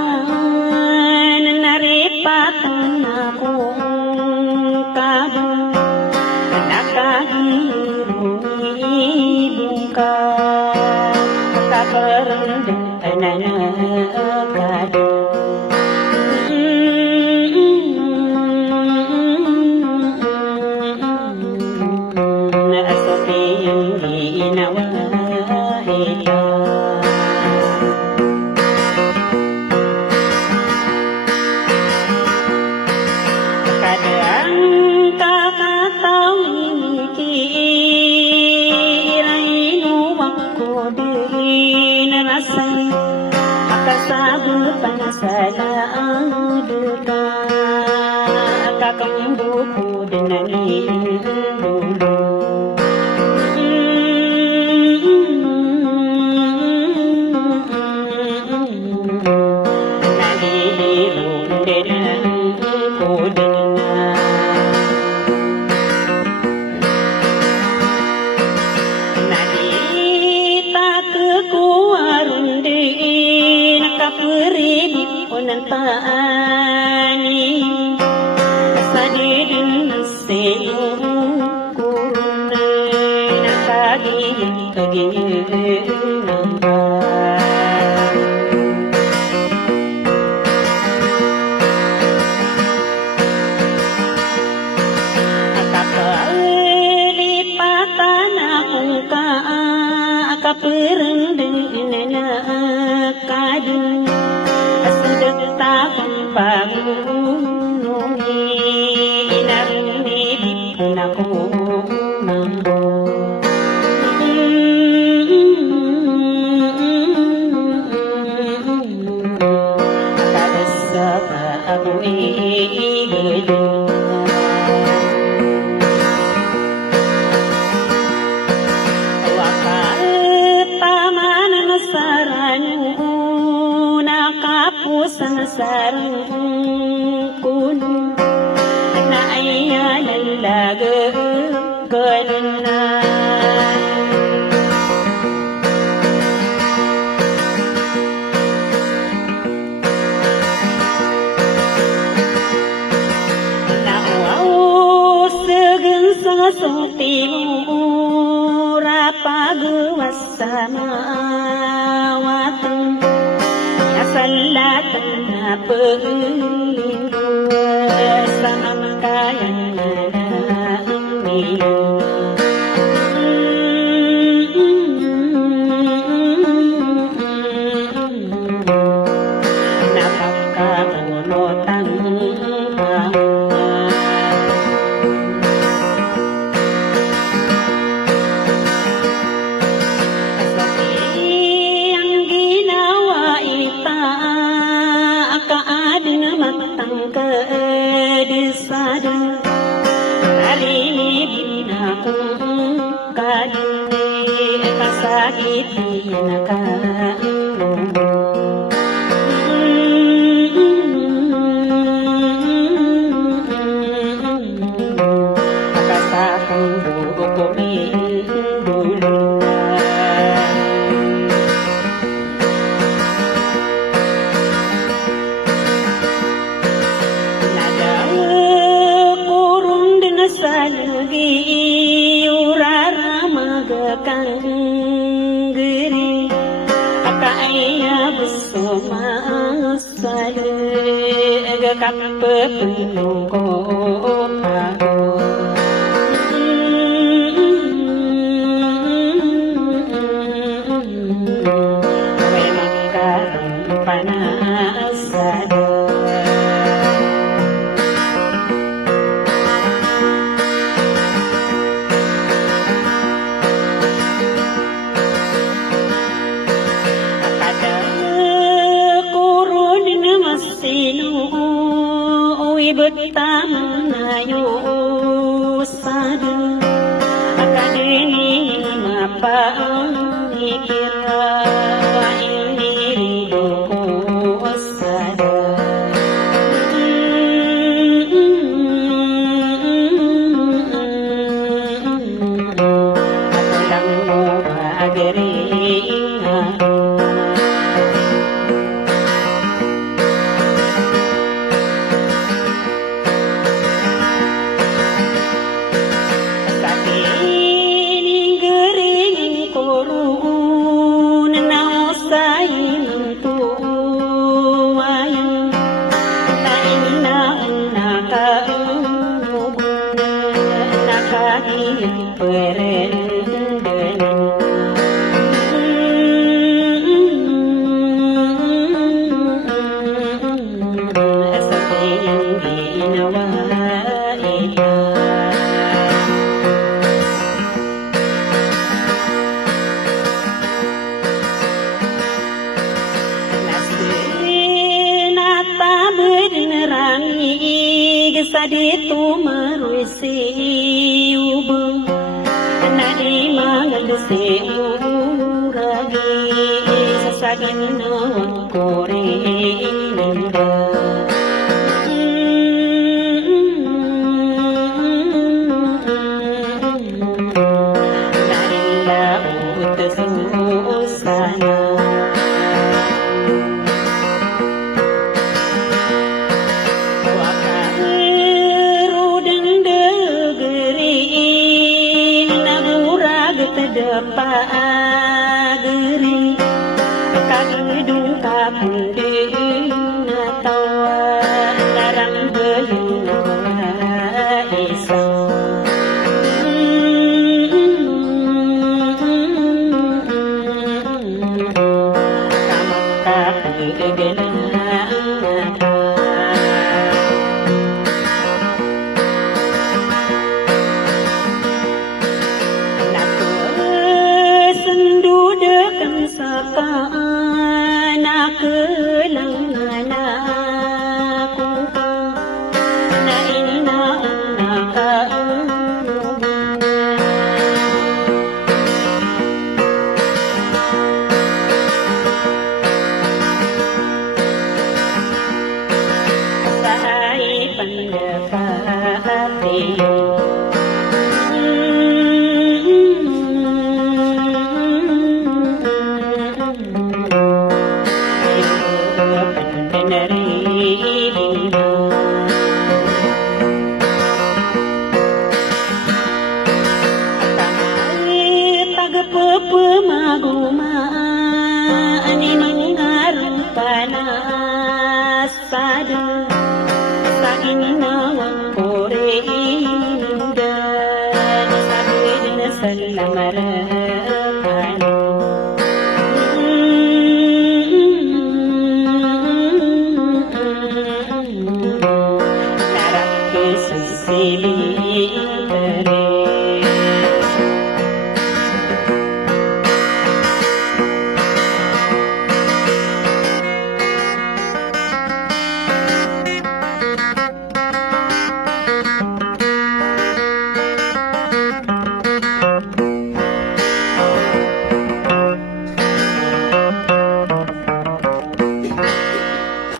Patan naripatan akong kabang nakahirong ka kaparandaan na nakadang naasapi yung ginawa ito. Kadang kakatawin kiray nuwak ko din narasay akasabul panasala ang duka kakambo ko din nanginulo. Nalilirong din ko din nakaperibu onantani sadidin seyo kuruna nakagin kagin akapalipatan akong akaperendin na kadin asudagtakang pagulungi inarinibig na ko mambo akadasa pa ako igaling pusang sarang kuno na ayan ang lagagan na nauwawasagan sa suti mo rapagawas sa mawatang salatan na paglinggo sa mga kayang namin. Napakaunot ang kadisada kalimibin akong kadine kasakiti nakaalong akasakong buo ko pindulo salugi urara magakang giri akaya bersama salu agakap penuh kopago memang karang panas ada. Betama na yo sadu akadeni mapa ikira ini doko sada ako lang mo bagari Saditu maruisi ubung nadi mangadesi uragi sasagin kore inda narinda utususana pageri kagedung kapundi na tawa larang belum isa kamak kapugegelang anak kelangan aku na ina sahai pandapati pemaguma ani mangarumpana sada